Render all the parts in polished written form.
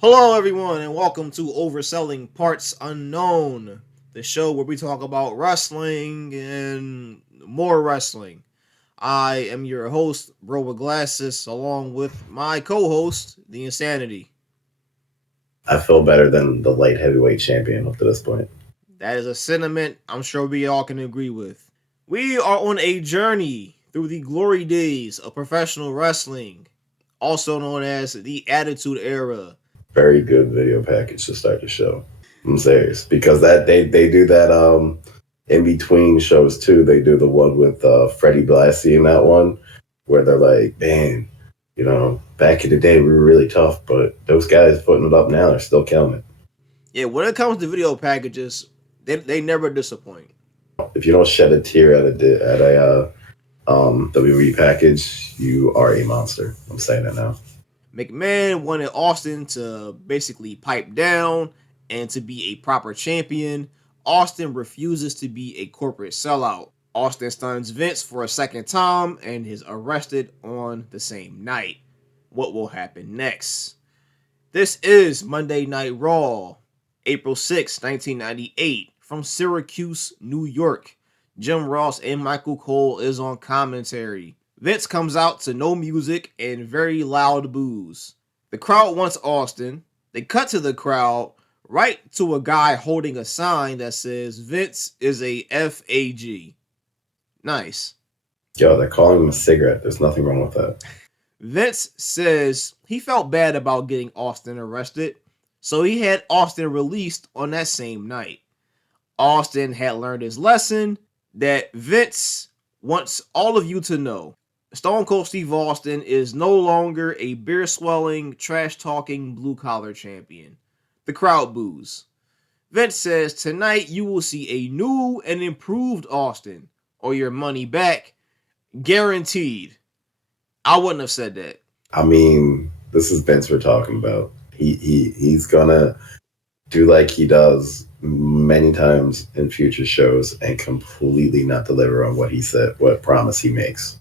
Hello, everyone, and welcome to Overselling Parts Unknown, the show where we talk about wrestling and more wrestling. I am your host, Bro with Glasses, along with my co-host, The Insanity. I feel better than the light heavyweight champion up to this point. That is a sentiment I'm sure we all can agree with. We are on a journey through the glory days of professional wrestling, also known as the Attitude Era. Very good video package to start the show. I'm serious because that they do that in between shows too. They do the one with Freddie Blassie in that one where they're like, man, back in the day we were really tough, but those guys putting it up now are still killing it. Yeah, when it comes to video packages, they never disappoint. If you don't shed a tear at a WWE package, you are a monster. I'm saying that now. McMahon wanted Austin to basically pipe down and to be a proper champion. Austin refuses to be a corporate sellout. Austin stuns Vince for a second time and is arrested on the same night. What will happen next? This is Monday Night Raw, April 6, 1998, from Syracuse, New York. Jim Ross and Michael Cole is on commentary. Vince comes out to no music and very loud boos. The crowd wants Austin. They cut to the crowd, right to a guy holding a sign that says Vince is a FAG. Nice. Yo, they're calling him a cigarette. There's nothing wrong with that. Vince says he felt bad about getting Austin arrested, so he had Austin released on that same night. Austin had learned his lesson that Vince wants all of you to know. Stone Cold Steve Austin is no longer a beer swelling, trash talking, blue collar champion. The crowd boos. Vince says tonight you will see a new and improved Austin, or your money back, guaranteed. I wouldn't have said that. I mean, this is Vince we're talking about. He's gonna do like he does many times in future shows and completely not deliver on what he said, what promise he makes.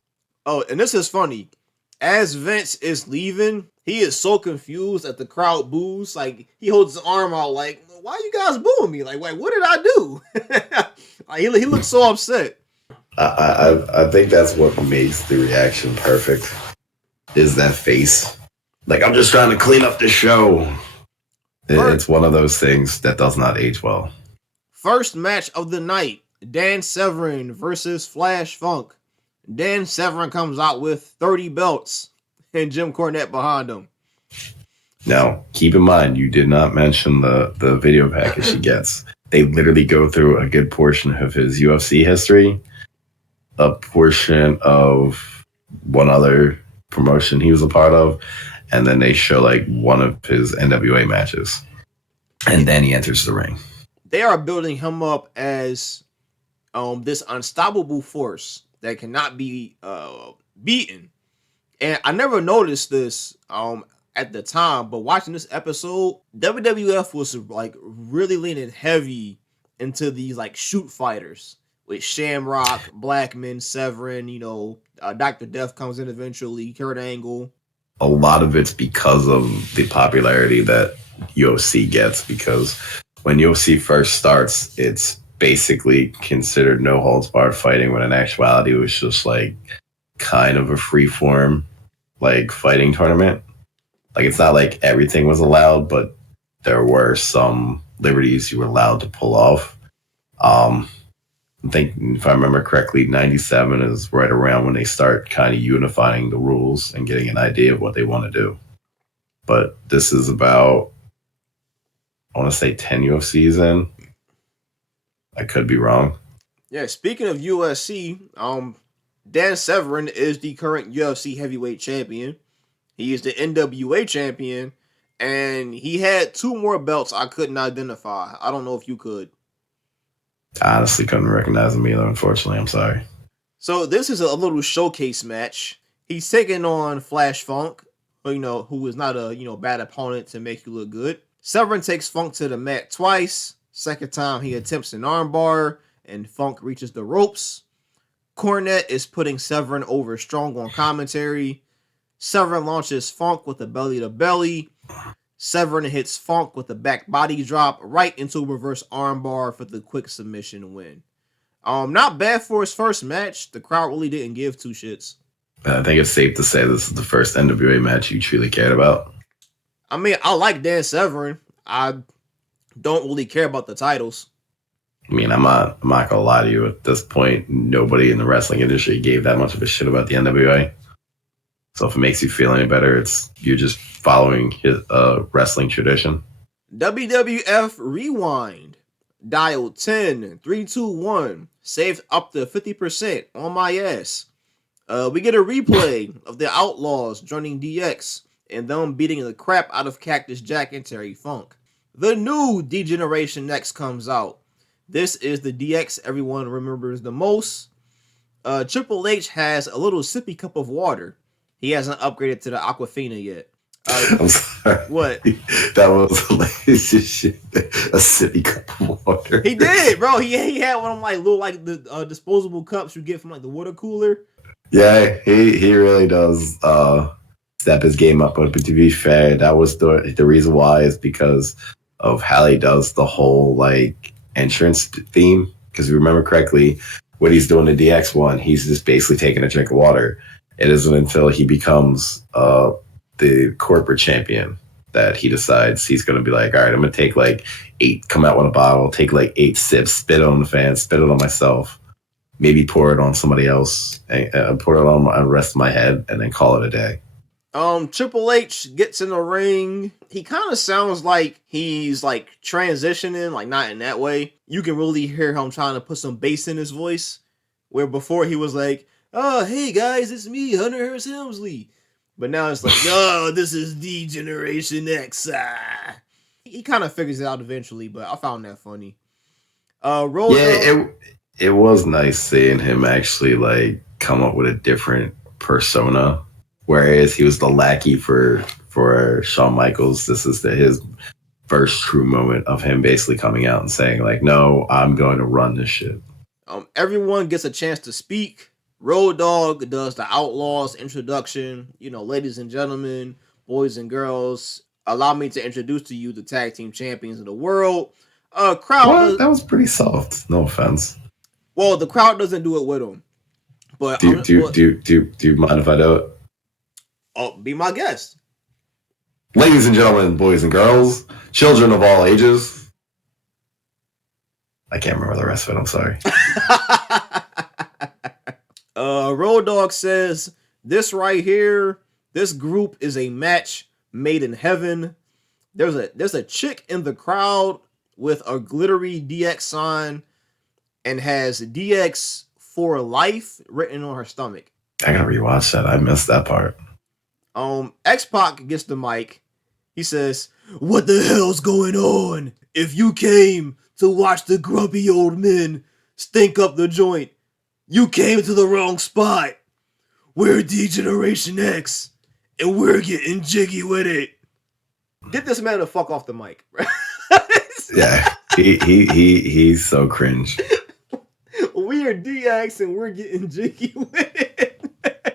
Oh, and this is funny. As Vince is leaving, he is so confused at the crowd boos. Like, he holds his arm out, like, why are you guys booing me? Like, wait, what did I do? Like, he looks so upset. I think that's what makes the reaction perfect. Is that face? Like, I'm just trying to clean up the show. It's one of those things that does not age well. First match of the night, Dan Severn versus Flash Funk. Dan Severn comes out with 30 belts and Jim Cornette behind him. Now, keep in mind, you did not mention the video package he gets. They literally go through a good portion of his UFC history, a portion of one other promotion he was a part of, and then they show like one of his NWA matches. And then he enters the ring. They are building him up as this unstoppable force that cannot be beaten. And I never noticed this at the time, but watching this episode, WWF was like really leaning heavy into these like shoot fighters with Shamrock, Blackman, Severn, Dr. Death comes in eventually, Kurt Angle. A lot of it's because of the popularity that UFC gets, because when UFC first starts, it's basically considered no holds barred fighting, when in actuality it was just like kind of a free form like fighting tournament. Like, it's not like everything was allowed, but there were some liberties you were allowed to pull off. I think, if I remember correctly, 97 is right around when they start kind of unifying the rules and getting an idea of what they want to do. But this is about, I want to say 10 UFCs in. I could be wrong. Yeah, speaking of UFC, Dan Severn is the current UFC heavyweight champion. He is the NWA champion, and he had two more belts I couldn't identify. I don't know if you could. I honestly couldn't recognize him either, unfortunately. I'm sorry. So this is a little showcase match. He's taking on Flash Funk, who is not a bad opponent to make you look good. Severn takes Funk to the mat twice. Second time he attempts an armbar, and Funk reaches the ropes. Cornette is putting Severn over strong on commentary. Severn launches Funk with a belly to belly. Severn hits Funk with a back body drop right into a reverse armbar for the quick submission win. Not bad for his first match. The crowd really didn't give two shits. I think it's safe to say this is the first NWA match you truly cared about. I mean, I like Dan Severn. I don't really care about the titles. I mean, I'm not gonna lie to you. At this point, nobody in the wrestling industry gave that much of a shit about the NWA. So if it makes you feel any better, you're just following his wrestling tradition. WWF Rewind. Dial 10-321. Saved up to 50% on my ass. We get a replay of the Outlaws joining DX and them beating the crap out of Cactus Jack and Terry Funk. The new D-Generation X comes out. This is the DX everyone remembers the most. Triple H has a little sippy cup of water. He hasn't upgraded to the Aquafina yet. I'm sorry. What? That was hilarious shit. A sippy cup of water. He did, bro. He had one of them, like little like the disposable cups you get from like the water cooler. Yeah, he really does step his game up. But to be fair, that was the reason why is because of how he does the whole like entrance theme. Because if you remember correctly, when he's doing the DX one, he's just basically taking a drink of water. It isn't until he becomes the corporate champion that he decides he's going to be like, all right, I'm going to take like 8, come out with a bottle, take like 8 sips, spit it on the fans, spit it on myself, maybe pour it on somebody else, and pour it on the rest of my head, and then call it a day. Triple H gets in the ring. He kind of sounds like he's like transitioning, like not in that way. You can really hear him trying to put some bass in his voice, where before he was like, oh, hey guys, it's me, Hunter Hearst Helmsley. But now it's like, oh, this is D-Generation X. He kind of figures it out eventually, but I found that funny. It was nice seeing him actually like come up with a different persona. Whereas he was the lackey for Shawn Michaels. This is his first true moment of him basically coming out and saying like, no, I'm going to run this shit. Everyone gets a chance to speak. Road Dogg does the Outlaws introduction. You know, ladies and gentlemen, boys and girls, allow me to introduce to you the tag team champions of the world. Crowd. That was pretty soft. No offense. Well, the crowd doesn't do it with him. But do you mind if I do it? Oh, be my guest. Ladies and gentlemen, boys and girls, children of all ages. I can't remember the rest of it. I'm sorry. Road Dogg says, this right here, this group is a match made in heaven. There's a chick in the crowd with a glittery DX sign and has DX for life written on her stomach. I gotta rewatch that. I missed that part. X-Pac gets the mic. He says, what the hell's going on? If you came to watch the grumpy old men stink up the joint, you came to the wrong spot. We're D-Generation X, and we're getting jiggy with it. Get this man the fuck off the mic. Yeah, he's so cringe. We are DX, and we're getting jiggy with it.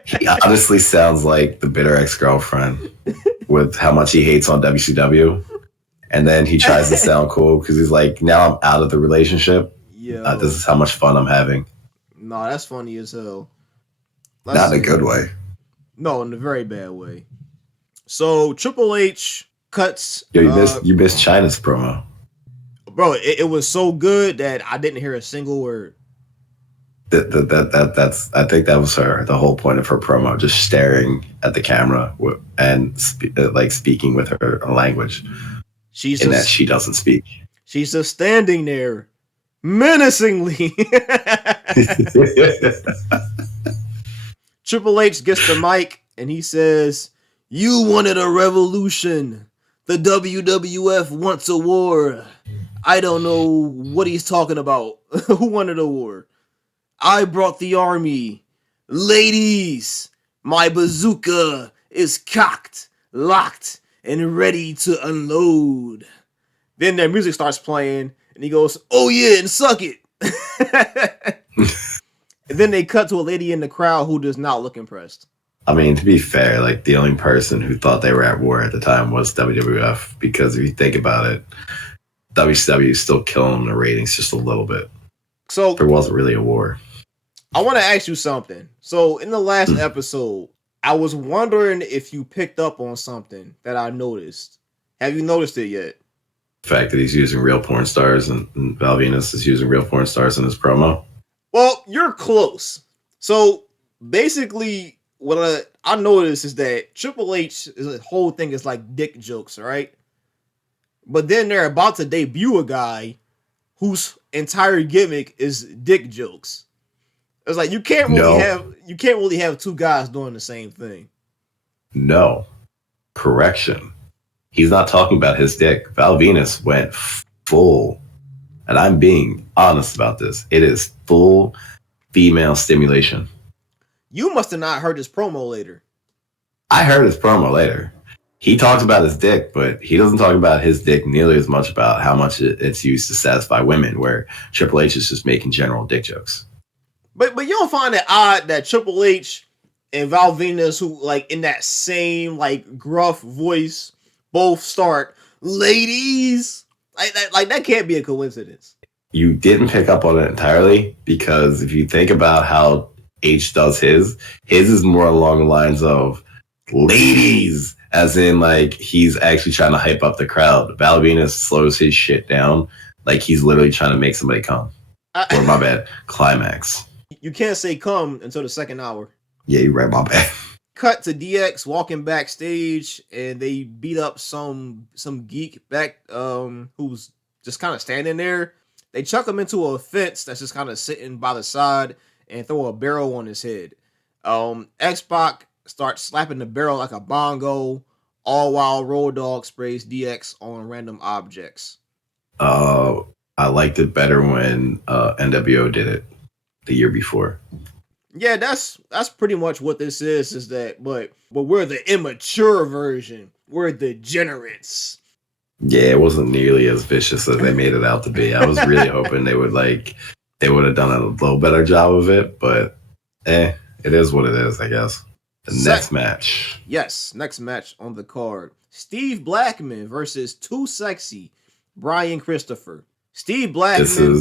He honestly sounds like the bitter ex-girlfriend with how much he hates on WCW. And then he tries to sound cool because he's like, now I'm out of the relationship. Yeah, this is how much fun I'm having. No, that's funny as hell. Not in a good way. No, in a very bad way. So Triple H cuts. Yo, you missed Chyna's promo. Bro, it was so good that I didn't hear a single word. That's I think that was the whole point of her promo, just staring at the camera and speaking with her language. That she doesn't speak. She's just standing there menacingly. Triple H gets the mic and he says, you wanted a revolution. The WWF wants a war. I don't know what he's talking about. Who wanted a war? I brought the army. Ladies, my bazooka is cocked, locked, and ready to unload. Then their music starts playing, and he goes, oh yeah, and suck it. And then they cut to a lady in the crowd who does not look impressed. I mean, to be fair, like the only person who thought they were at war at the time was WWF, because if you think about it, WCW is still killing the ratings just a little bit. So there wasn't really a war. I want to ask you something. So in the last episode, I was wondering if you picked up on something that I noticed. Have you noticed it yet? The fact that he's using real porn stars and Val Venus is using real porn stars in his promo. Well, you're close. So basically, what I noticed is that Triple H, the whole thing is like dick jokes, right? But then they're about to debut a guy whose entire gimmick is dick jokes. It's like you can't really have two guys doing the same thing. No. Correction. He's not talking about his dick. Val Venus went full, and I'm being honest about this. It is full female stimulation. You must have not heard his promo later. I heard his promo later. He talks about his dick, but he doesn't talk about his dick nearly as much about how much it's used to satisfy women, where Triple H is just making general dick jokes. But you don't find it odd that Triple H and Val Venus, who like in that same like gruff voice, both start ladies? Like that can't be a coincidence. You didn't pick up on it entirely, because if you think about how H does his is more along the lines of ladies, as in like he's actually trying to hype up the crowd. Val Venus slows his shit down like he's literally trying to make somebody come. Or my bad, climax. You can't say come until the second hour. Yeah, you're right, my bad. Cut to DX walking backstage, and they beat up some geek back who's just kind of standing there. They chuck him into a fence that's just kind of sitting by the side and throw a barrel on his head. X-Pac starts slapping the barrel like a bongo, all while Road Dogg sprays DX on random objects. I liked it better when NWO did it the year before. Yeah, that's pretty much what this is that, but we're the immature version. We're degenerates. Yeah, it wasn't nearly as vicious as they made it out to be. I was really hoping they would have done a little better job of it, but it is what it is, I guess. Next match. Yes, next match on the card. Steve Blackman versus Too Sexy Brian Christopher. Steve Blackman.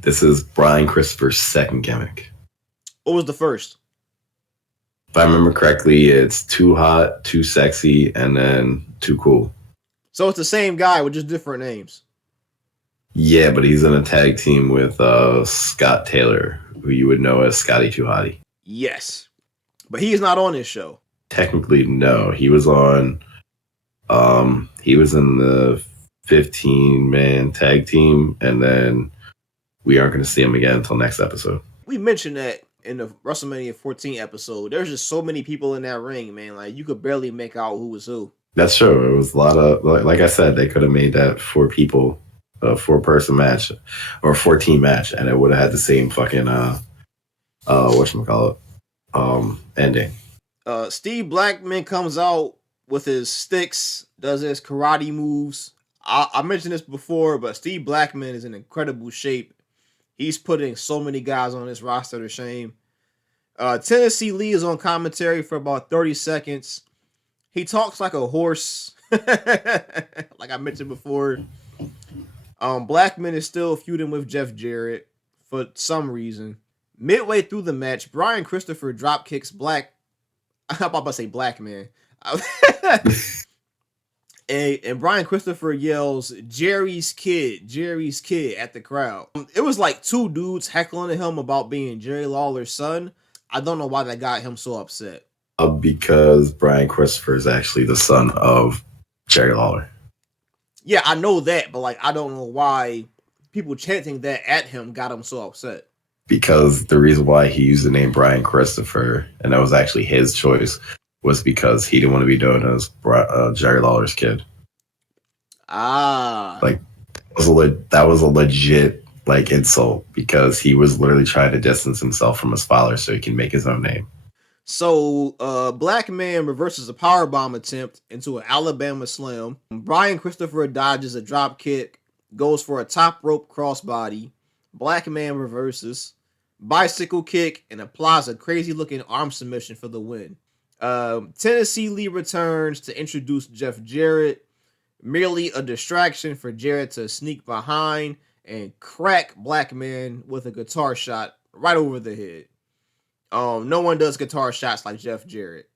This is Brian Christopher's second gimmick. What was the first? If I remember correctly, it's Too Hot, Too Sexy, and then Too Cool. So it's the same guy with just different names. Yeah, but he's in a tag team with Scott Taylor, who you would know as Scotty Too Hottie. Yes. But he's not on this show. Technically, no. He was on he was in the 15-man tag team, and then we aren't going to see him again until next episode. We mentioned that in the WrestleMania 14 episode. There's just so many people in that ring, man. Like, you could barely make out who was who. That's true. It was a lot of, like I said, they could have made that 4-person match or 14 match, and it would have had the same fucking whatchamacallit, ending. Steve Blackman comes out with his sticks, does his karate moves. I mentioned this before, but Steve Blackman is in incredible shape. He's putting so many guys on this roster to shame. Tennessee Lee is on commentary for about 30 seconds. He talks like a horse, like I mentioned before. Blackman is still feuding with Jeff Jarrett for some reason. Midway through the match, Brian Christopher drop kicks I'm about to say Blackman. And Brian Christopher yells, Jerry's kid at the crowd. It was like two dudes heckling at him about being Jerry Lawler's son. I don't know why that got him so upset. Because Brian Christopher is actually the son of Jerry Lawler. Yeah, I know that, but like I don't know why people chanting that at him got him so upset. Because the reason why he used the name Brian Christopher, and that was actually his choice, was because he didn't want to be known as Jerry Lawler's kid. Like that was a legit like insult, because he was literally trying to distance himself from his father so he can make his own name. So Blackman reverses a powerbomb attempt into an Alabama slam. Brian Christopher dodges a drop kick, goes for a top rope crossbody. Blackman reverses, bicycle kick, and applies a crazy looking arm submission for the win. Tennessee Lee returns to introduce Jeff Jarrett, merely a distraction for Jarrett to sneak behind and crack Blackman with a guitar shot right over the head. No one does guitar shots like Jeff Jarrett.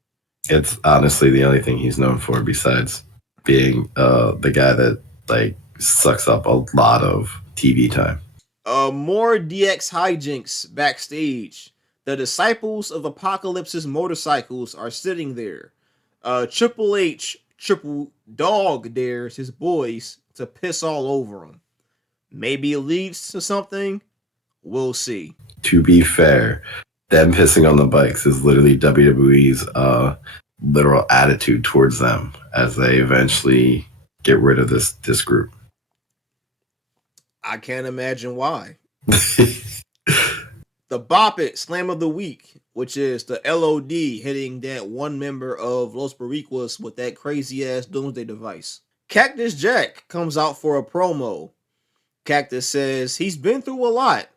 It's honestly the only thing he's known for besides being the guy that like sucks up a lot of TV time. More DX hijinks backstage. The disciples of Apocalypse's motorcycles are sitting there. Triple H, Triple Dog dares his boys to piss all over him. Maybe it leads to something. We'll see. To be fair, them pissing on the bikes is literally WWE's literal attitude towards them as they eventually get rid of this group. I can't imagine why. The Bop It Slam of the Week, which is the LOD hitting that one member of Los Boricuas with that crazy ass doomsday device. Cactus Jack comes out for a promo. Cactus says he's been through a lot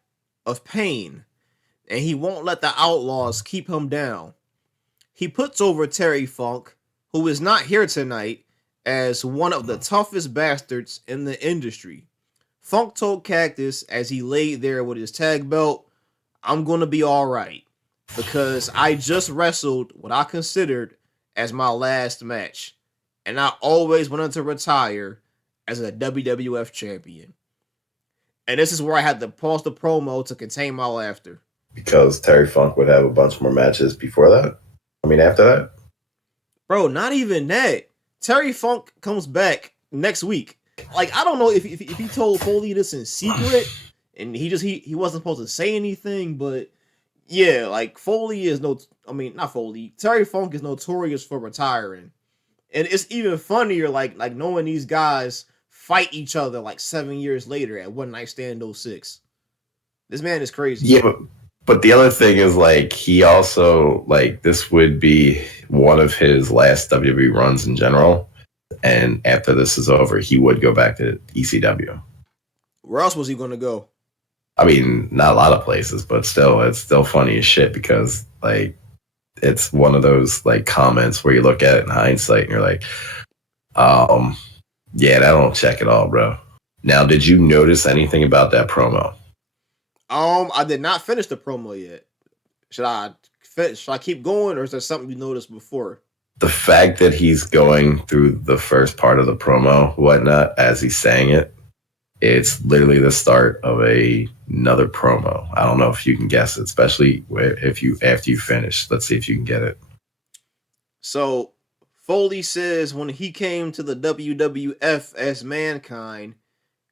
of pain and he won't let the Outlaws keep him down. He puts over Terry Funk, who is not here tonight, as one of the toughest bastards in the industry. Funk told Cactus as he laid there with his tag belt, "I'm going to be all right because I just wrestled what I considered as my last match, and I always wanted to retire as a WWF champion." And this is where I had to pause the promo to contain my laughter. Because Terry Funk would have a bunch more matches before that? I mean, after that? Bro, not even that. Terry Funk comes back next week. Like, I don't know if he told Foley this in secret, and he wasn't supposed to say anything, but yeah, like Foley is not Foley. Terry Funk is notorious for retiring. And it's even funnier, like knowing these guys fight each other like 7 years later at One Night Stand 06. This man is crazy. Yeah, but the other thing is, like, he also, like, this would be one of his last WWE runs in general. And after this is over, he would go back to ECW. Where else was he going to go? I mean, not a lot of places, but still, it's still funny as shit because, like, it's one of those, like, comments where you look at it in hindsight and you're like, yeah, that don't check at all, bro. Now, did you notice anything about that promo? I did not finish the promo yet. Should I keep going, or is there something you noticed before? The fact that he's going through the first part of the promo, whatnot, as he's saying it, it's literally the start of another promo. I don't know if you can guess it, especially after you finish. Let's see if you can get it. So Foley says when he came to the WWF as Mankind,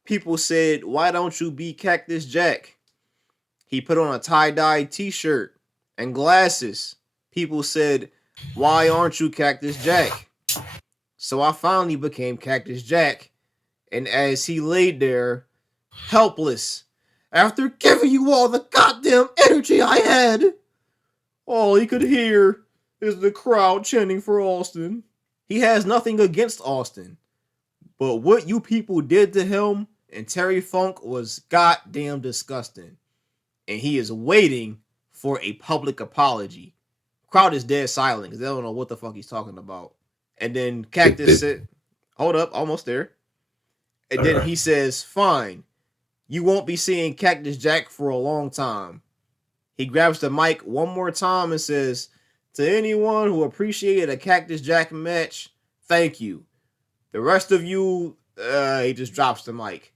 people said, "Why don't you be Cactus Jack?" He put on a tie-dye t-shirt and glasses. People said, "Why aren't you Cactus Jack?" So I finally became Cactus Jack. And as he laid there, helpless, after giving you all the goddamn energy I had, all he could hear is the crowd chanting for Austin. He has nothing against Austin, but what you people did to him and Terry Funk was goddamn disgusting. And he is waiting for a public apology. Crowd is dead silent because they don't know what the fuck he's talking about. And then Cactus said, "Hold up, almost there." And then he says, "Fine, you won't be seeing Cactus Jack for a long time." He grabs the mic one more time and says, "To anyone who appreciated a Cactus Jack match, thank you. The rest of you," he just drops the mic.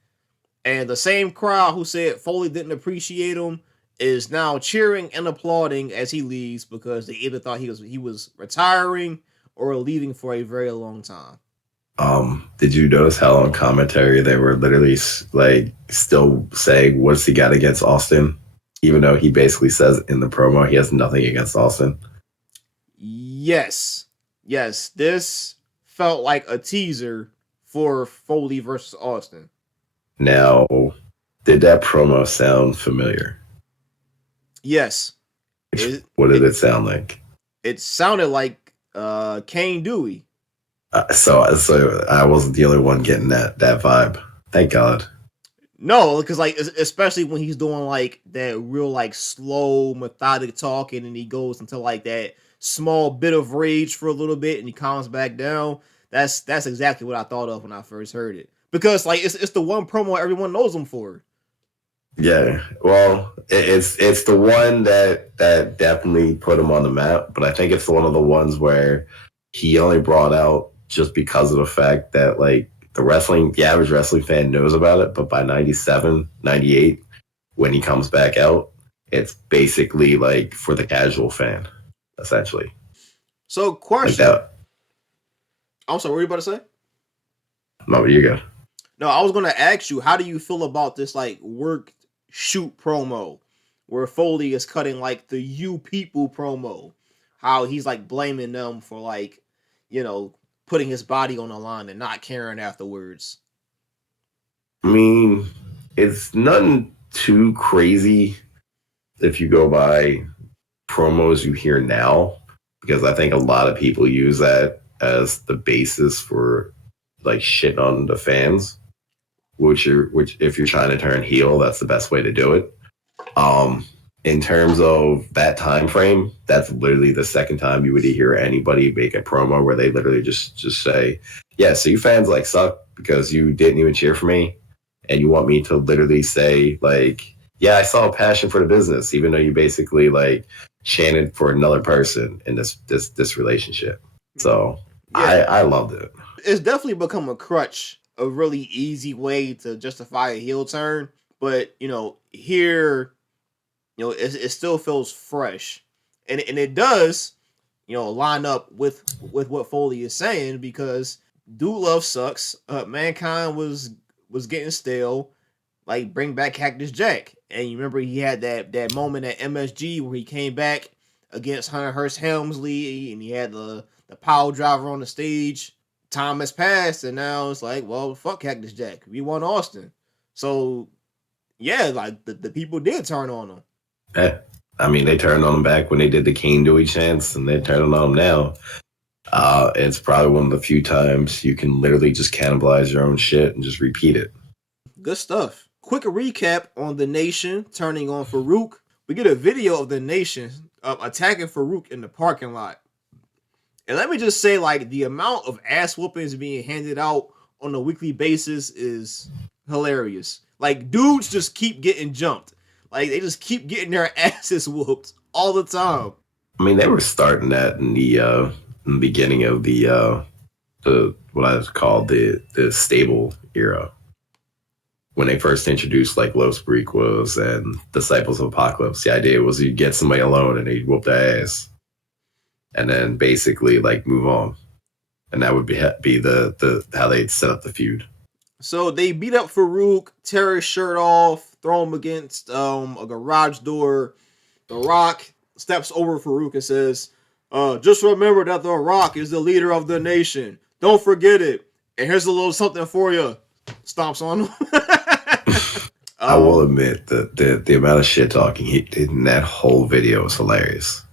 And the same crowd who said Foley didn't appreciate him is now cheering and applauding as he leaves because they either thought he was retiring or leaving for a very long time. Did you notice how on commentary they were literally like still saying what's he got against Austin, even though he basically says in the promo he has nothing against Austin? Yes, this felt like a teaser for Foley versus Austin. Now, did that promo sound familiar? Yes. What did it sound like? It sounded like Kane Dewey. So I wasn't the only one getting that vibe. Thank God. No, because like especially when he's doing like that real like slow methodic talking, and he goes into like that small bit of rage for a little bit and he calms back down. That's exactly what I thought of when I first heard it. Because like it's the one promo everyone knows him for. Yeah, well, it's the one that definitely put him on the map, but I think it's one of the ones where he only brought out just because of the fact that like the average wrestling fan knows about it, but by 97, 98, when he comes back out, it's basically like for the casual fan, essentially. So question. Like that. I'm sorry, what were you about to say? No, you go. No, I was gonna ask you, how do you feel about this like work shoot promo where Foley is cutting like the "you people" promo? How he's like blaming them for like, putting his body on the line and not caring afterwards. I mean, it's nothing too crazy if you go by promos you hear now, because I think a lot of people use that as the basis for like shitting on the fans. Which if you're trying to turn heel, that's the best way to do it. In terms of that time frame, that's literally the second time you would hear anybody make a promo where they literally just say, yeah, so you fans like suck because you didn't even cheer for me, and you want me to literally say like, yeah, I saw a passion for the business, even though you basically like chanted for another person in this relationship. So yeah. I loved it. It's definitely become a crutch, a really easy way to justify a heel turn, but here, it still feels fresh, and it does, line up with what Foley is saying, because Dude Love sucks. Mankind was getting stale. Like, bring back Cactus Jack, and you remember he had that moment at MSG where he came back against Hunter Hearst Helmsley, and he had the power driver on the stage. Time has passed, and now it's like, well, fuck Cactus Jack. We won Austin. So, yeah, like, the people did turn on him. I mean, they turned on him back when they did the Kane Dewey chants, and they're turning on him now. It's probably one of the few times you can literally just cannibalize your own shit and just repeat it. Good stuff. Quick recap on the Nation turning on Farouk. We get a video of the Nation attacking Farouk in the parking lot. And let me just say, like, the amount of ass whoopings being handed out on a weekly basis is hilarious. Like, dudes just keep getting jumped. Like, they just keep getting their asses whooped all the time. I mean, they were starting that in the beginning of the what I call the stable era, when they first introduced like Los Boricuas and Disciples of Apocalypse. The idea was you'd get somebody alone and they'd whoop their ass, and then basically like move on, and that would be the how they'd set up the feud. So they beat up Farouk, tear his shirt off, throw him against a garage door. The Rock steps over Farouk and says, just remember that The Rock is the leader of the Nation. Don't forget it. And here's a little something for you. Stomps on him. I will admit that the amount of shit talking he did in that whole video was hilarious.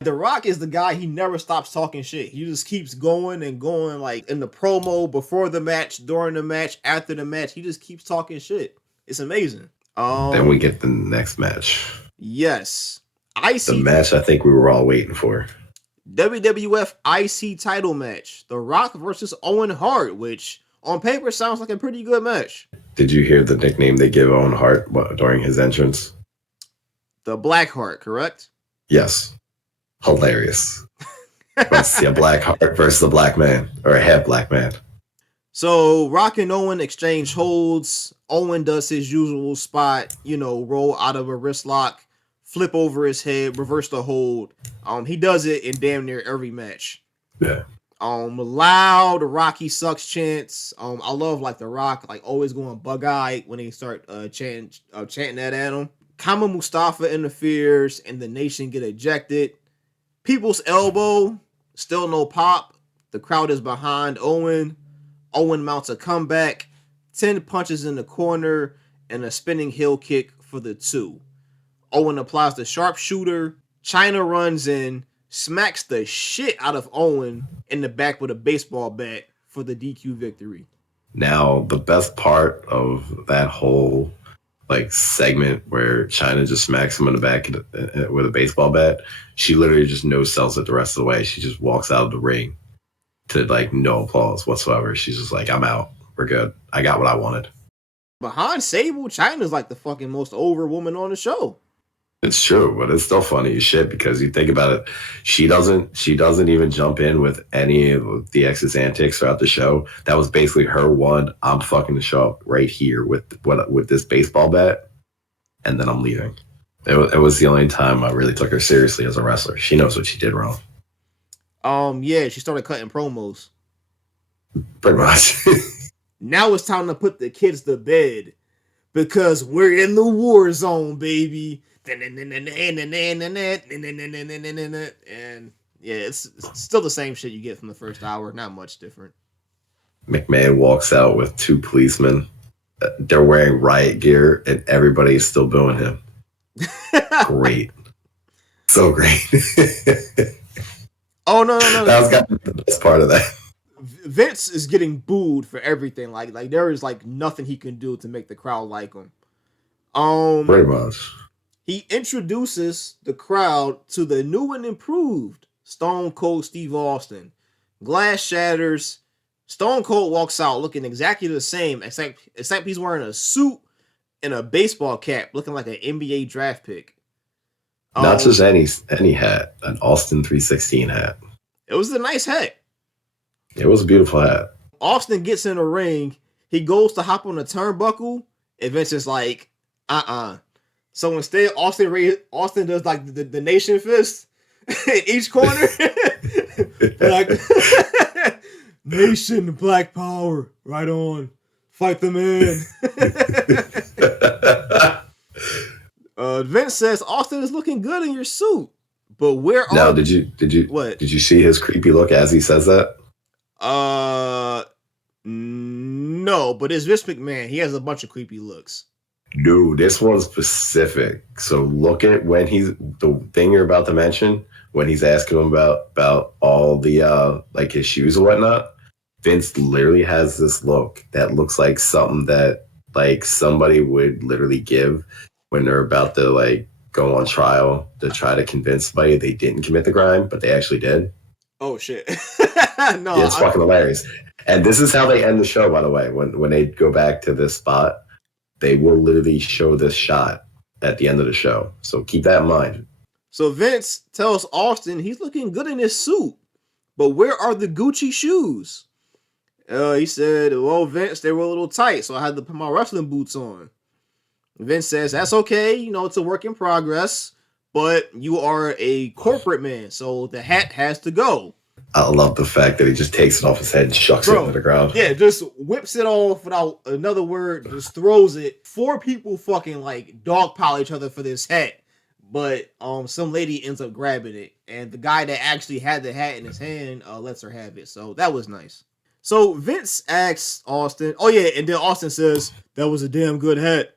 The Rock is the guy, he never stops talking shit. He just keeps going and going, like in the promo, before the match, during the match, after the match. He just keeps talking shit. It's amazing. Then we get the next match. Yes. The match I think we were all waiting for. WWF IC title match. The Rock versus Owen Hart, which on paper sounds like a pretty good match. Did you hear the nickname they give Owen Hart during his entrance? The Black Heart, correct? Yes. Hilarious. Let's see a Black Heart versus a black man, or a half black man. So Rock and Owen exchange holds. Owen does his usual spot, roll out of a wrist lock, flip over his head, reverse the hold. He does it in damn near every match. Yeah. Loud Rocky sucks chants. I love like the Rock, like always going bug-eyed when they start chanting that at him. Kama Mustafa interferes and the Nation get ejected. People's Elbow, still no pop. The crowd is behind Owen. Owen mounts a comeback, 10 punches in the corner, and a spinning heel kick for the 2. Owen applies the sharpshooter. China runs in, smacks the shit out of Owen in the back with a baseball bat for the DQ victory. Now, the best part of that whole like segment where China just smacks him in the back with a baseball bat, she literally just no sells it the rest of the way. She just walks out of the ring to like no applause whatsoever. She's just like, I'm out. We're good. I got what I wanted. Behind Sable, China's like the fucking most over woman on the show. It's true, but it's still funny as shit because you think about it, she doesn't even jump in with any of the ex's antics throughout the show. That was basically her one. I'm fucking the show up right here with this baseball bat, and then I'm leaving. It was the only time I really took her seriously as a wrestler. She knows what she did wrong. Yeah, she started cutting promos. Pretty much. Now it's time to put the kids to bed because we're in the war zone, baby. And yeah, it's still the same shit you get from the first hour, not much different. McMahon walks out with two policemen. They're wearing riot gear, and everybody's still booing him. Great. So great. Oh, no. That was got the best part of that. Vince is getting booed for everything. Like there is like nothing he can do to make the crowd like him. Pretty much. He introduces the crowd to the new and improved Stone Cold Steve Austin. Glass shatters. Stone Cold walks out looking exactly the same, except he's wearing a suit and a baseball cap, looking like an NBA draft pick. Not just any hat, an Austin 316 hat. It was a nice hat. It was a beautiful hat. Austin gets in the ring. He goes to hop on the turnbuckle, and Vince is like, So instead, Austin does like the nation fist in each corner. Like, nation, black power, right on. Fight the man. Vince says Austin is looking good in your suit, but where are? Now, did you see his creepy look as he says that? No, but it's Vince McMahon. He has a bunch of creepy looks. No, this one's specific. So look at when the thing you're about to mention, when he's asking him about all the like his shoes and whatnot. Vince literally has this look that looks like something that like somebody would literally give when they're about to like go on trial to try to convince somebody they didn't commit the crime, but they actually did. Oh shit. No, yeah, it's fucking hilarious. And this is how they end the show, by the way. When they go back to this spot, they will literally show this shot at the end of the show. So keep that in mind. So Vince tells Austin he's looking good in his suit, but where are the Gucci shoes? He said, well, Vince, they were a little tight, so I had to put my wrestling boots on. Vince says, that's okay. You know, it's a work in progress, but you are a corporate man, so the hat has to go. I love the fact that he just takes it off his head and shucks it into the ground. Yeah, just whips it off without another word, just throws it. 4 people fucking like dogpile each other for this hat. But some lady ends up grabbing it. And the guy that actually had the hat in his hand lets her have it. So that was nice. So Vince asks Austin, oh yeah, and then Austin says, that was a damn good hat.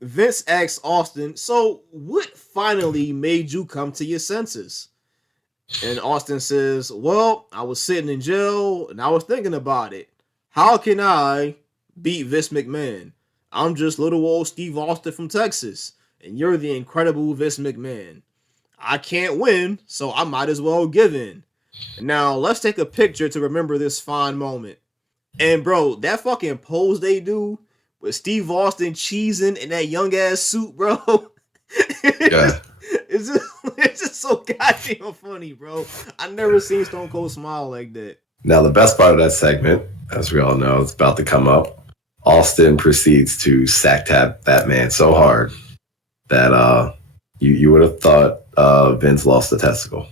Vince asks Austin, so what finally made you come to your senses? And Austin says, well, I was sitting in jail and I was thinking about it. How can I beat Vince McMahon? I'm just little old Steve Austin from Texas, and you're the incredible Vince McMahon. I can't win, so I might as well give in. Now, let's take a picture to remember this fine moment. And bro, that fucking pose they do with Steve Austin cheesing in that young ass suit, bro. Yeah. It's just so goddamn funny, bro. I've never seen Stone Cold smile like that. Now, the best part of that segment, as we all know, it's about to come up. Austin proceeds to sack tap that man so hard that you would have thought Vince lost the testicle.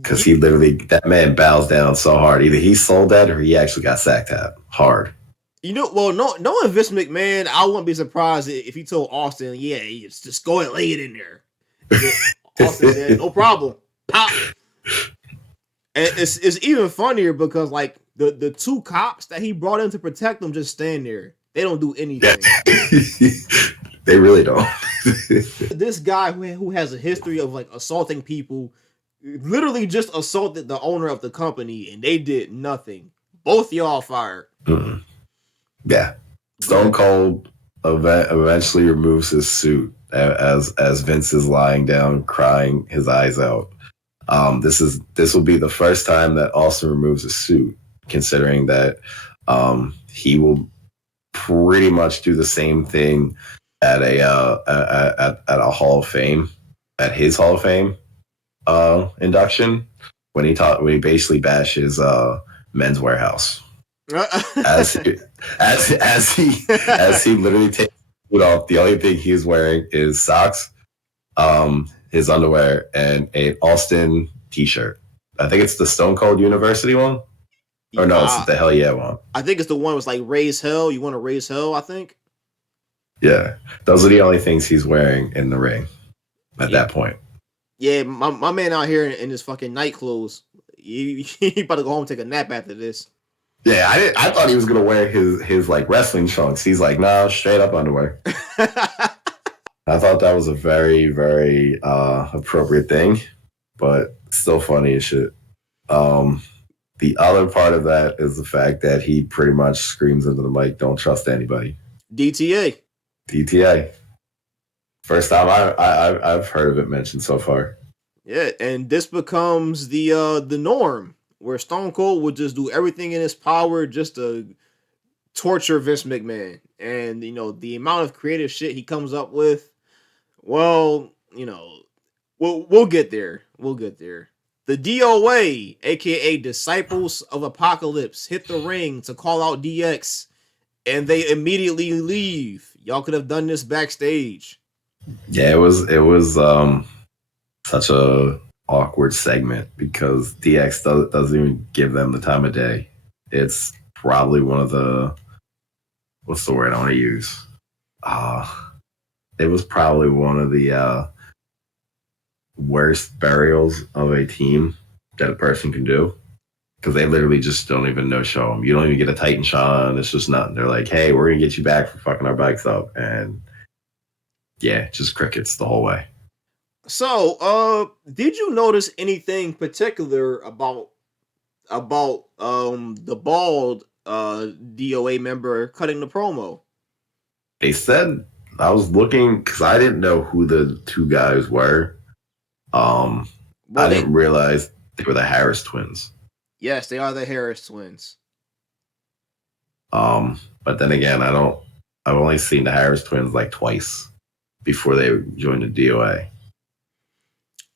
Because he literally, that man bows down so hard. Either he sold that or he actually got sack tapped hard. You know, well, knowing Vince McMahon, I wouldn't be surprised if he told Austin, yeah, just go and lay it in there. Austin said, no problem. Pop. And it's even funnier because like the 2 cops that he brought in to protect them just stand there. They don't do anything. They really don't. This guy who has a history of like assaulting people literally just assaulted the owner of the company and they did nothing. Both y'all fired. Mm-hmm. Yeah. Stone Cold eventually removes his suit as Vince is lying down, crying his eyes out. This will be the first time that Austin removes his suit, considering that he will pretty much do the same thing at a Hall of Fame, at his Hall of Fame induction, when he basically bashes Men's Warehouse. as he literally takes it off, the only thing he's wearing is socks, his underwear, and an Austin t-shirt. I think it's the Stone Cold University one. Or no, it's the Hell Yeah one. I think it's the one was like raise hell. You want to raise hell, I think. Yeah. Those are the only things he's wearing in the ring at that point. Yeah, my man out here in his fucking night clothes. He about to go home and take a nap after this. Yeah, I thought he was gonna wear his like wrestling trunks. He's like, nah, straight up underwear. I thought that was a very, very appropriate thing, but still funny as shit. The other part of that is the fact that he pretty much screams into the mic, "Don't trust anybody." DTA. First time I've heard of it mentioned so far. Yeah, and this becomes the norm, where Stone Cold would just do everything in his power just to torture Vince McMahon. And the amount of creative shit he comes up with, well, we'll get there. The DOA, aka Disciples of Apocalypse, hit the ring to call out DX, and they immediately leave. Y'all could have done this backstage. Yeah, it was such a awkward segment because DX doesn't even give them the time of day. It's probably one of the, what's the word I want to use? It was probably one of the worst burials of a team that a person can do, because they literally just don't even show them. You don't even get a Titan Sean. It's just nothing. They're like, hey, we're gonna get you back for fucking our bikes up, and yeah, just crickets the whole way. So, did you notice anything particular about the bald DOA member cutting the promo? They said, I was looking because I didn't know who the two guys were. I didn't realize they were the Harris twins. Yes, they are the Harris twins. But then again, I've only seen the Harris twins like twice before they joined the DOA.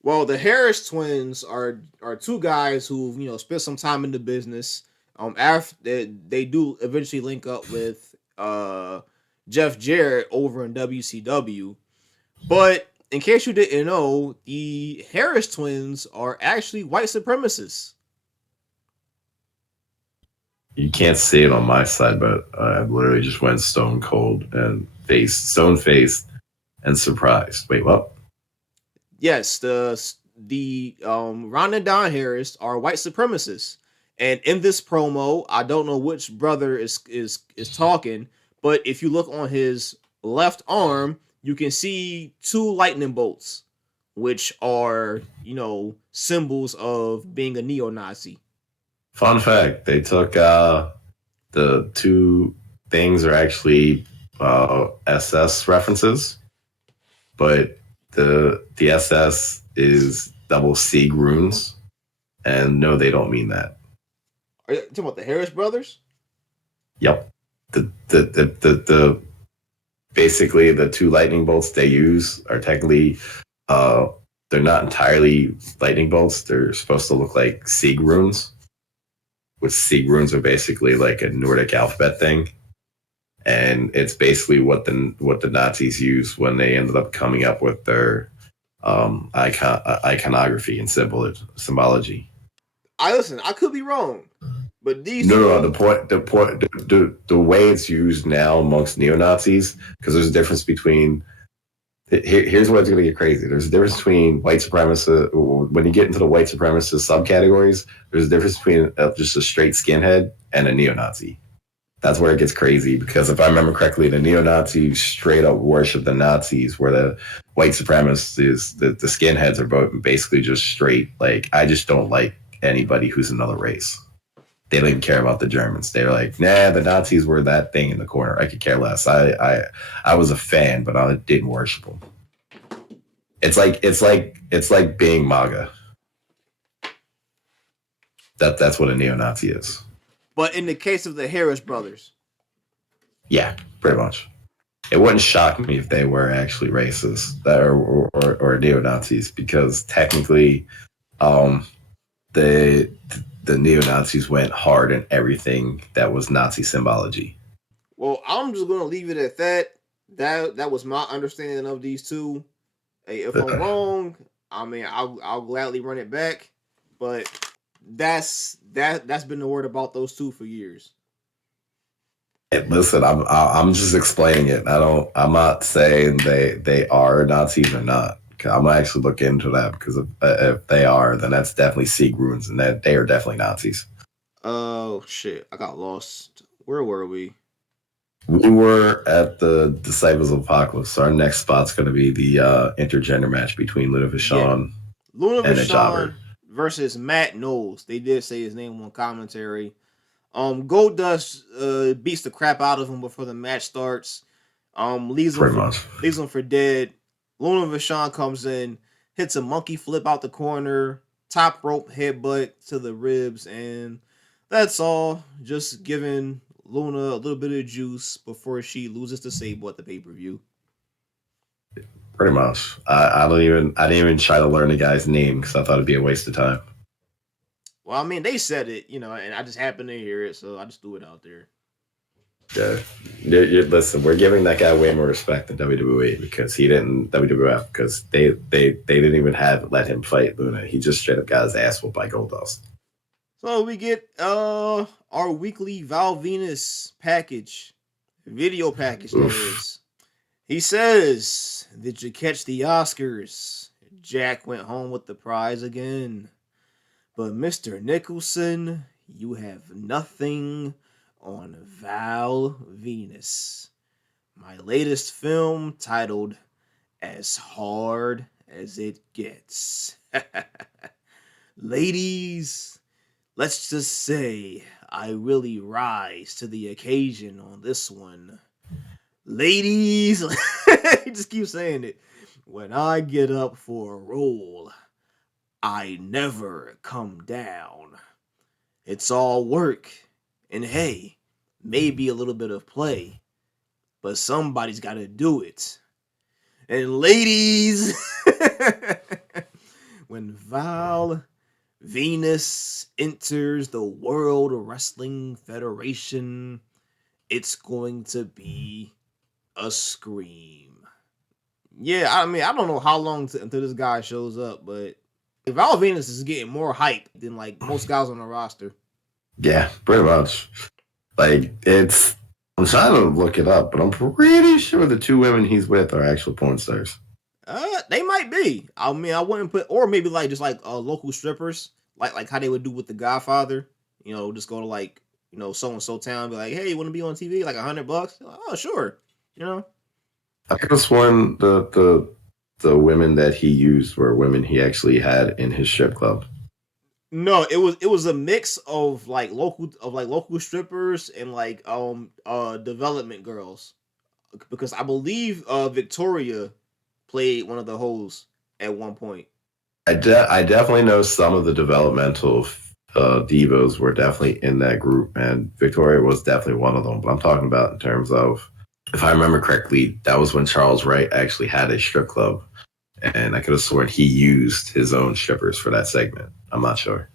Well, the Harris twins are two guys who spent some time in the business. After they do eventually link up with Jeff Jarrett over in WCW, but in case you didn't know, the Harris twins are actually white supremacists. You can't see it on my side, but I literally just went stone cold and stone faced and surprised. Wait, what? Yes, the Ron and Don Harris are white supremacists, and in this promo, I don't know which brother is talking, but if you look on his left arm, you can see two lightning bolts, which are symbols of being a neo-Nazi. Fun fact: they took the two things are actually SS references, but the SS is double Sieg runes, and no, they don't mean that. Are you talking about the Harris brothers? Yep. The basically the two lightning bolts they use are technically they're not entirely lightning bolts. They're supposed to look like Sieg runes, which Sieg runes are basically like a Nordic alphabet thing. And it's basically what the Nazis used when they ended up coming up with their iconography and symbology. I could be wrong, but these the way it's used now amongst neo-Nazis, because there's a difference between here's where it's going to get crazy. There's a difference between white supremacist. When you get into the white supremacist subcategories, there's a difference between just a straight skinhead and a neo-Nazi. That's where it gets crazy, because if I remember correctly, the neo-Nazis straight up worship the Nazis, where the white supremacists, the skinheads are both basically just straight, like, I just don't like anybody who's another race. They didn't care about the Germans. They were like, nah, the Nazis were that thing in the corner. I could care less. I was a fan, but I didn't worship them. It's like being MAGA. That's what a neo-Nazi is. But in the case of the Harris brothers, yeah, pretty much. It wouldn't shock me if they were actually racist or neo-Nazis, because technically, the neo-Nazis went hard in everything that was Nazi symbology. Well, I'm just gonna leave it at that. That was my understanding of these two. Hey, if I'm wrong, I mean I'll gladly run it back. But that's been the word about those two for years. And listen, I'm just explaining it. I'm not saying they are Nazis or not. I'm gonna actually look into that, because if they are, then that's definitely Siegruns, and that they are definitely Nazis. Oh shit! I got lost. Where were we? We were at the Disciples of Apocalypse. So our next spot's going to be the intergender match between Luna Vachon Luna Vachon versus Matt Knowles. They did say his name on commentary. Goldust beats the crap out of him before the match starts. Leaves him for dead. Luna Vachon comes in, hits a monkey flip out the corner, top rope headbutt to the ribs, and that's all. Just giving Luna a little bit of juice before she loses to Sable at the pay-per-view. Pretty much. I didn't even try to learn the guy's name because I thought it'd be a waste of time. Well, I mean, they said it, and I just happened to hear it, so I just threw it out there. Yeah. Listen, we're giving that guy way more respect than WWE, because he didn't WWF, because they didn't even let him fight Luna. He just straight up got his ass whooped by Goldust. So we get our weekly Val Venis package, video package. That is. He says, "Did you catch the Oscars? Jack went home with the prize again. But Mr. Nicholson, you have nothing on Val Venis. My latest film, titled As Hard as It Gets. Ladies, let's just say I really rise to the occasion on this one. Ladies," he just keeps saying it, "when I get up for a role, I never come down. It's all work, and hey, maybe a little bit of play, but somebody's got to do it. And ladies, when Val Venis enters the World Wrestling Federation, it's going to be a scream." Yeah, I mean, I don't know how long until this guy shows up, but Val Venis is getting more hype than like most guys on the roster. Yeah, pretty much. Like, I'm trying to look it up, but I'm pretty sure the two women he's with are actual porn stars. They might be. I mean, I wouldn't put, or maybe like just like local strippers, like how they would do with The Godfather. Just go to like so and so town, and be like, "Hey, you want to be on TV? Like $100?" Like, "Oh, sure." I could have sworn the women that he used were women he actually had in his strip club. No, it was a mix of local strippers and like development girls, because I believe Victoria played one of the hoes at one point. I definitely know some of the developmental divas were definitely in that group, and Victoria was definitely one of them. But I'm talking about in terms of, if I remember correctly, that was when Charles Wright actually had a strip club, and I could have sworn he used his own strippers for that segment. I'm not sure.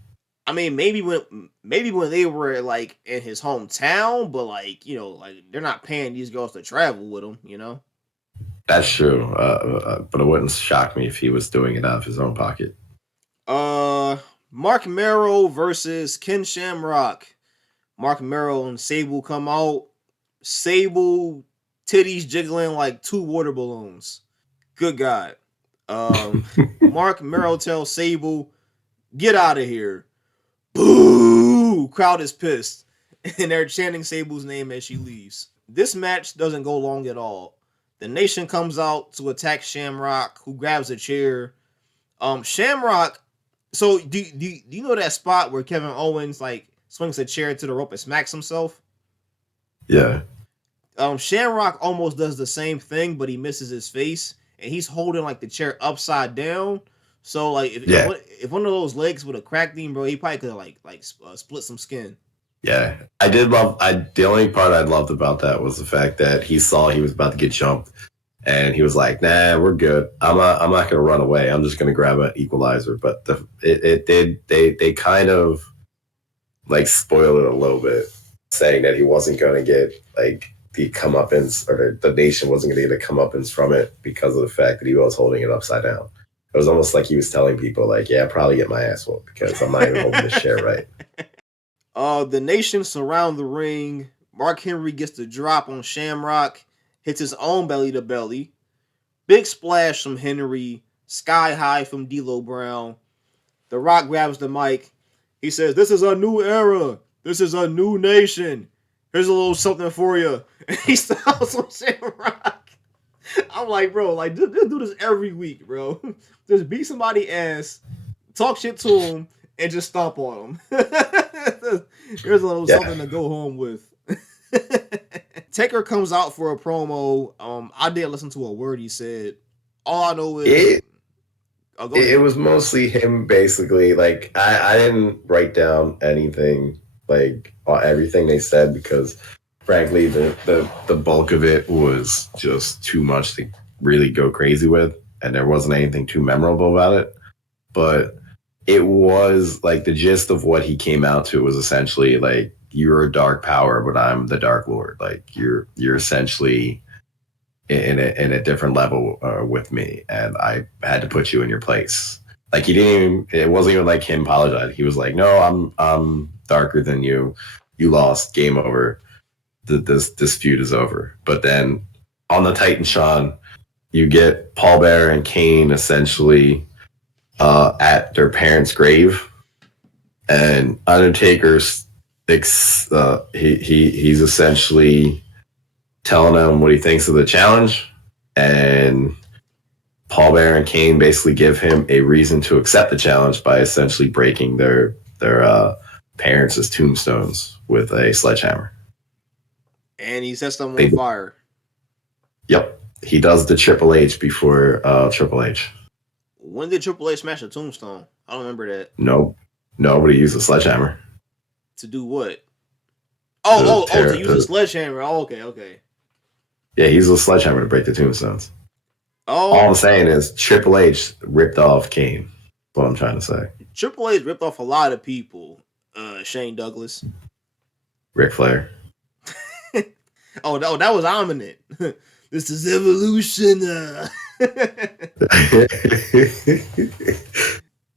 I mean, maybe when they were like in his hometown, but like they're not paying these girls to travel with them. That's true, but it wouldn't shock me if he was doing it out of his own pocket. Mark Merrow versus Ken Shamrock. Mark Merrow and Sable come out. Sable titties jiggling like two water balloons. Good God. Mark Merrow tells Sable, "Get out of here." Boo! Crowd is pissed, and they're chanting Sable's name as she leaves. This match doesn't go long at all. The Nation comes out to attack Shamrock, who grabs a chair. Shamrock. So do you know that spot where Kevin Owens like swings a chair to the rope and smacks himself. Yeah. Shamrock almost does the same thing, but he misses his face, and he's holding like the chair upside down. So like if one of those legs would have cracked him, bro, he probably could have split some skin. Yeah, I did love. The only part I loved about that was the fact that he saw he was about to get jumped, and he was like, "Nah, we're good. I'm not gonna run away. I'm just gonna grab an equalizer." But they kind of like spoiled it a little bit, saying that he wasn't gonna get like the comeuppance, or the nation wasn't gonna get the comeuppance from it because of the fact that he was holding it upside down. It was almost like he was telling people, like, "Yeah, I'll probably get my ass whooped because I'm not even holding this chair right." The nation surround the ring. Mark Henry gets the drop on Shamrock, hits his own belly to belly. Big splash from Henry, sky high from D'Lo Brown. The Rock grabs the mic. He says, "This is a new era. This is a new nation. Here's a little something for you." And he stomps on Shamrock. I'm like, bro, like, just do this every week, bro. Just beat somebody's ass, talk shit to him, and just stomp on him. Here's a little something to go home with. Taker comes out for a promo. I didn't listen to a word he said. All I know is it was mostly him basically. Like I didn't write down anything like everything they said because frankly the bulk of it was just too much to really go crazy with, and there wasn't anything too memorable about it. But it was like the gist of what he came out to was essentially like, you're a dark power, but I'm the Dark Lord. Like you're essentially in a different level with me, and I had to put you in your place. Like he didn't even. It wasn't even like him apologizing. He was like, "No, I'm darker than you. You lost. Game over. This feud is over." But then on the Titan Sean, you get Paul Bearer and Kane essentially at their parents' grave, and Undertaker's he's essentially telling them what he thinks of the challenge, and Paul Bearer and Kane basically give him a reason to accept the challenge by essentially breaking their parents' tombstones with a sledgehammer. And he sets them on fire. Yep, he does the Triple H before Triple H. When did Triple H smash a tombstone? I don't remember that. No, nobody used a sledgehammer. To do what? To use a sledgehammer. Oh, okay. Yeah, he used a sledgehammer to break the tombstones. Oh. All I'm saying is Triple H ripped off Kane. That's what I'm trying to say. Triple H ripped off a lot of people. Shane Douglas. Ric Flair. Oh, that was ominous. This is evolution.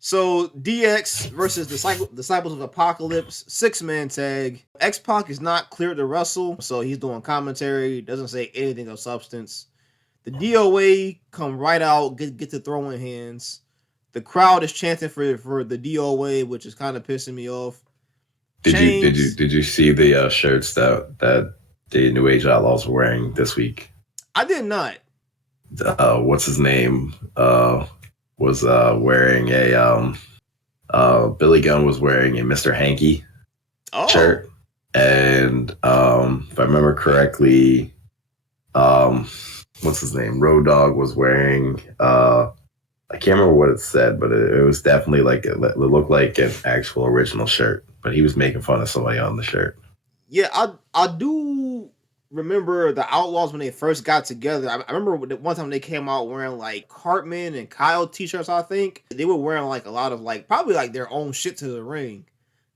So DX versus Disciples of Apocalypse, 6-man tag. X-Pac is not cleared to wrestle, so he's doing commentary. Doesn't say anything of substance. The DOA come right out, get to throwing hands. The crowd is chanting for the DOA, which is kind of pissing me off. Did you see the shirts that the New Age Outlaws were wearing this week? I did not. What's his name? Was wearing a Billy Gunn was wearing a Mr. Hanky shirt, and if I remember correctly, what's his name? Road Dogg was wearing I can't remember what it said, but it was definitely like it looked like an actual original shirt, but he was making fun of somebody on the shirt. Yeah, I do remember the Outlaws when they first got together. I remember one time they came out wearing like Cartman and Kyle t-shirts. I think they were wearing like a lot of like probably like their own shit to the ring,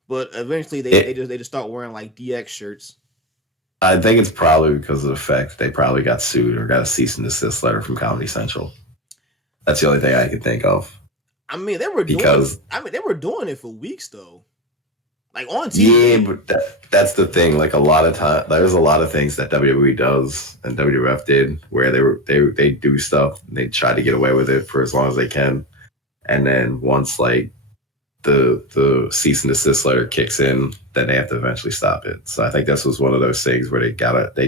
but eventually they just start wearing like DX shirts. I think it's probably because of the fact that they probably got sued or got a cease and desist letter from Comedy Central. That's the only thing I can think of. I mean, they were doing it for weeks though. Like on TV. Yeah, but that's the thing. Like a lot of time, there's a lot of things that WWE does and WWF did where they do stuff and they try to get away with it for as long as they can, and then once like the cease and desist letter kicks in, then they have to eventually stop it. So I think this was one of those things where they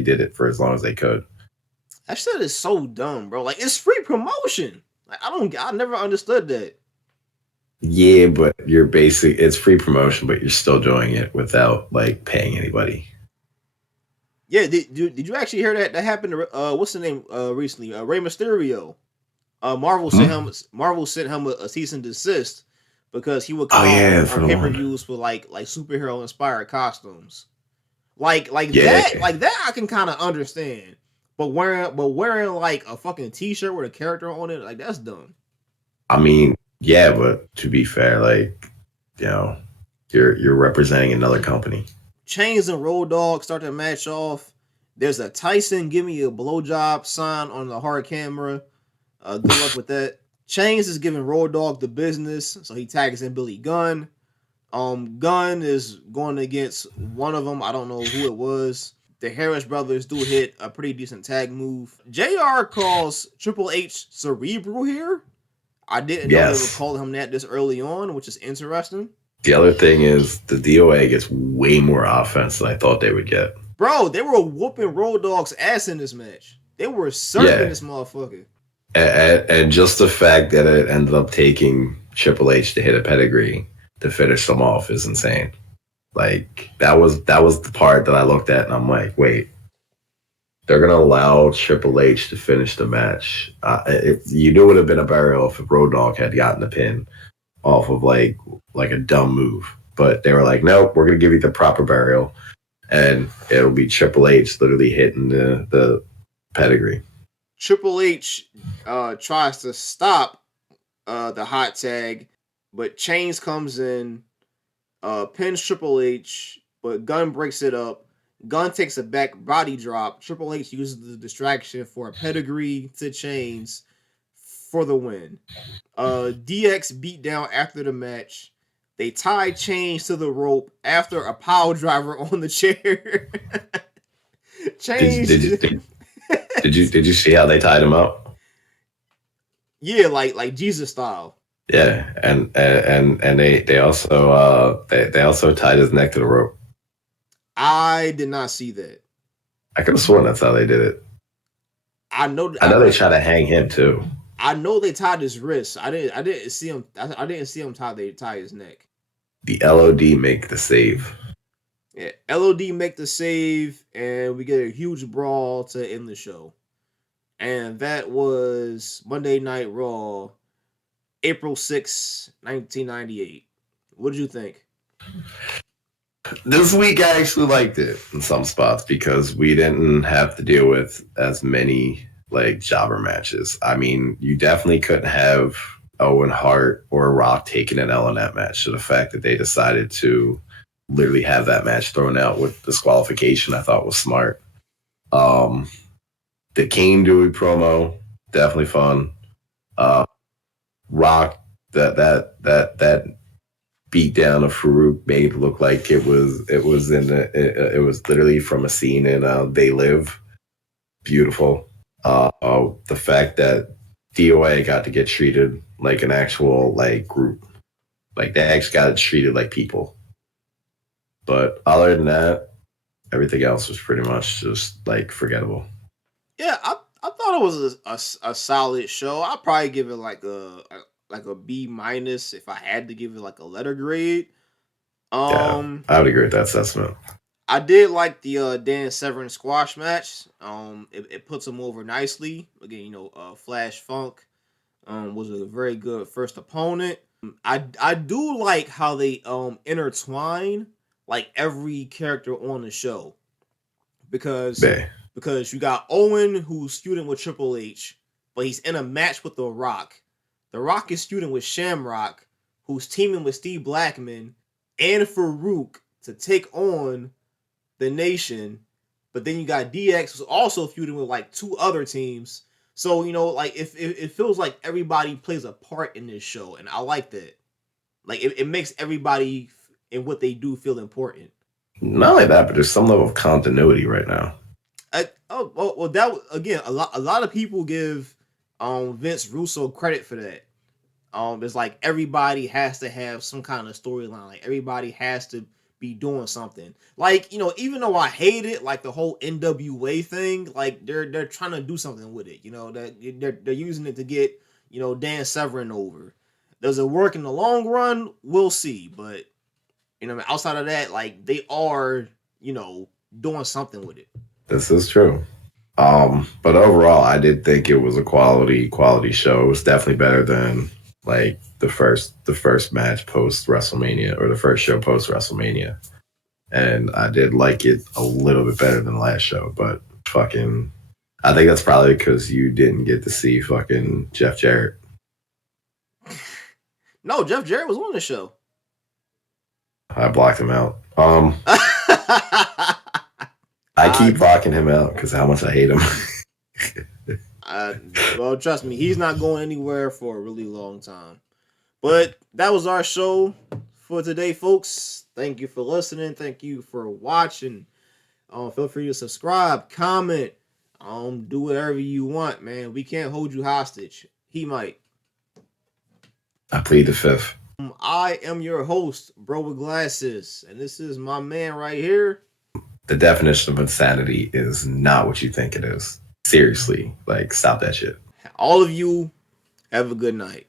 did it for as long as they could. That shit is so dumb, bro. Like it's free promotion. Like I never understood that. Yeah, but it's free promotion, but you're still doing it without like paying anybody. Yeah, did you actually hear that happened to what's the name recently? Rey Mysterio. Hmm? Marvel sent him a cease and desist because he would Oh come out yeah, on for the one. pay-per-views with like superhero inspired costumes. Yeah, Like that I can kind of understand. But wearing like a fucking t-shirt with a character on it, like that's dumb. I mean, yeah, but to be fair, like you know, you're representing another company. Chains and Road Dogg start the match off. There's a Tyson give me a blowjob sign on the hard camera. Good luck with that. Chains is giving Road Dogg the business, so he tags in Billy Gunn. Gunn is going against one of them. I don't know who it was. The Harris brothers do hit a pretty decent tag move. JR calls Triple H cerebral here. I didn't know they were Yes. calling him that this early on, which is interesting. The other thing is the DOA gets way more offense than I thought they would get. Bro, they were whooping Road Dogg's ass in this match. They were serving Yeah, this motherfucker. and just the fact that it ended up taking Triple H to hit a pedigree to finish them off is insane. Like that was the part that I looked at and I'm like, wait, they're gonna allow Triple H to finish the match. You knew it would have been a burial if Road Dogg had gotten the pin off of like a dumb move, but they were like, nope, we're gonna give you the proper burial, and it'll be Triple H literally hitting the pedigree. Triple H tries to stop the hot tag, but Chains comes in, pins Triple H, but Gunn breaks it up. Gunn takes a back body drop. Triple H uses the distraction for a pedigree to Chains for the win. DX beat down after the match. They tie Chains to the rope after a power driver on the chair. Did you, Chains, did you did you see how they tied him up? yeah, like Jesus style. Yeah, and they also they also tied his neck to the rope. I did not see that. I could have sworn that's how they did it. I know. I know they try to hang him too. I know they tied his wrist. I didn't see him. I didn't see him tie his neck. The LOD make the save. Yeah, LOD make the save, and we get a huge brawl to end the show. And that was Monday Night Raw, April 6th, 1998. What did you think? This week I actually liked it in some spots because we didn't have to deal with as many like jobber matches. I mean, you definitely couldn't have Owen Hart or Rock taking an L in that match. So the fact that they decided to literally have that match thrown out with disqualification, I thought was smart. Um, the Kane Dewey promo, definitely fun. Uh, Rock, that beat down of Farouk made look like it was literally from a scene in They Live. Beautiful. The fact that DOA got to get treated like an actual like group, like they actually got treated like people. But other than that, everything else was pretty much just like forgettable. Yeah, I thought it was a solid show. I'd probably give it like a B minus if I had to give it like a letter grade. Yeah, Um, I would agree with that assessment. I did like the Dan Severn squash match. It puts him over nicely. Again, Flash Funk was a very good first opponent. I do like how they intertwine like every character on the show because Yeah. because you got Owen who's feuding with Triple H, but he's in a match with The Rock. The Rock is feuding with Shamrock, who's teaming with Steve Blackman and Farouk to take on the Nation. But then you got DX who's also feuding with like two other teams. So like if it feels like everybody plays a part in this show, and I like that. Like it makes everybody in what they do feel important. Not only that, but there's some level of continuity right now. Well, that again, a lot of people give Vince Russo credit for that. It's like everybody has to have some kind of storyline. Like everybody has to be doing something. Like even though I hate it, like the whole NWA thing, like they're trying to do something with it. That they're using it to get Dan Severn over. Does it work in the long run? We'll see. But outside of that, like they are, doing something with it. This is true. But overall, I did think it was a quality show. It was definitely better than like the first match post WrestleMania or the first show post WrestleMania. And I did like it a little bit better than the last show, but fucking, I think that's probably because you didn't get to see fucking Jeff Jarrett. No, Jeff Jarrett was on the show. I blocked him out. I keep blocking him out because how much I hate him. Well, trust me, he's not going anywhere for a really long time. But that was our show for today, folks. Thank you for listening. Thank you for watching. Feel free to subscribe, comment, do whatever you want, man. We can't hold you hostage. He might. I plead the fifth. I am your host, Bro with Glasses, and this is my man right here. The definition of insanity is not what you think it is. Seriously, like, stop that shit. All of you, have a good night.